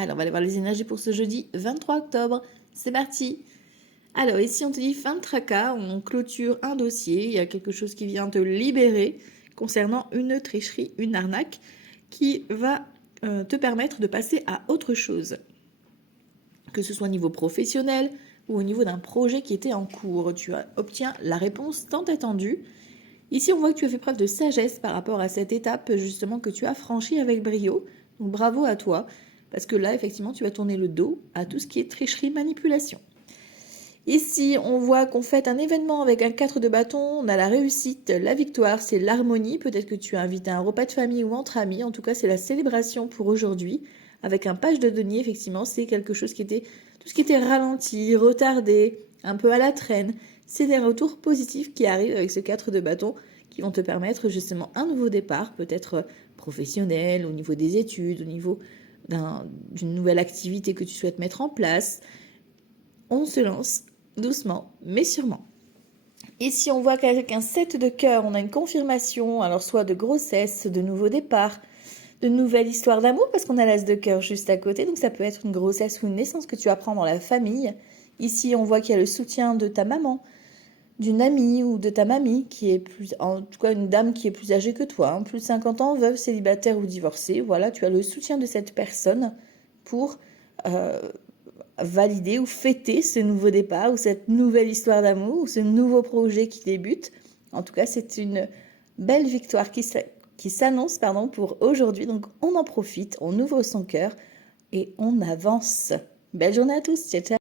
Alors, on va aller voir les énergies pour ce jeudi 23 octobre. C'est parti! Alors, ici, on te dit fin de tracas, on clôture un dossier, il y a quelque chose qui vient te libérer concernant une tricherie, une arnaque qui va te permettre de passer à autre chose. Que ce soit au niveau professionnel ou au niveau d'un projet qui était en cours, tu obtiens la réponse tant attendue. Ici, on voit que tu as fait preuve de sagesse par rapport à cette étape justement que tu as franchie avec brio. Donc bravo à toi, parce que là, effectivement, tu vas tourner le dos à tout ce qui est tricherie, manipulation. Ici, on voit qu'on fête un événement avec un 4 de bâton, on a la réussite, la victoire, c'est l'harmonie. Peut-être que tu as invité à un repas de famille ou entre amis, en tout cas, c'est la célébration pour aujourd'hui. Avec un page de denier, effectivement, c'est quelque chose qui était, tout ce qui était ralenti, retardé, un peu à la traîne. C'est des retours positifs qui arrivent avec ce 4 de bâton qui vont te permettre justement un nouveau départ, peut-être professionnel, au niveau des études, au niveau d'une nouvelle activité que tu souhaites mettre en place. On se lance doucement, mais sûrement. Et si on voit qu'avec un 7 de cœur, on a une confirmation, alors soit de grossesse, de nouveau départ, de nouvelle histoire d'amour, parce qu'on a l'as de cœur juste à côté, donc ça peut être une grossesse ou une naissance que tu apprends dans la famille. Ici, on voit qu'il y a le soutien de ta maman, d'une amie ou de ta mamie, qui est plus, en tout cas une dame qui est plus âgée que toi, plus de 50 ans, veuve, célibataire ou divorcée. Voilà, tu as le soutien de cette personne pour valider ou fêter ce nouveau départ ou cette nouvelle histoire d'amour ou ce nouveau projet qui débute. En tout cas, c'est une belle victoire qui s'annonce pour aujourd'hui. Donc, on en profite, on ouvre son cœur et on avance. Belle journée à tous. Ciao, ciao.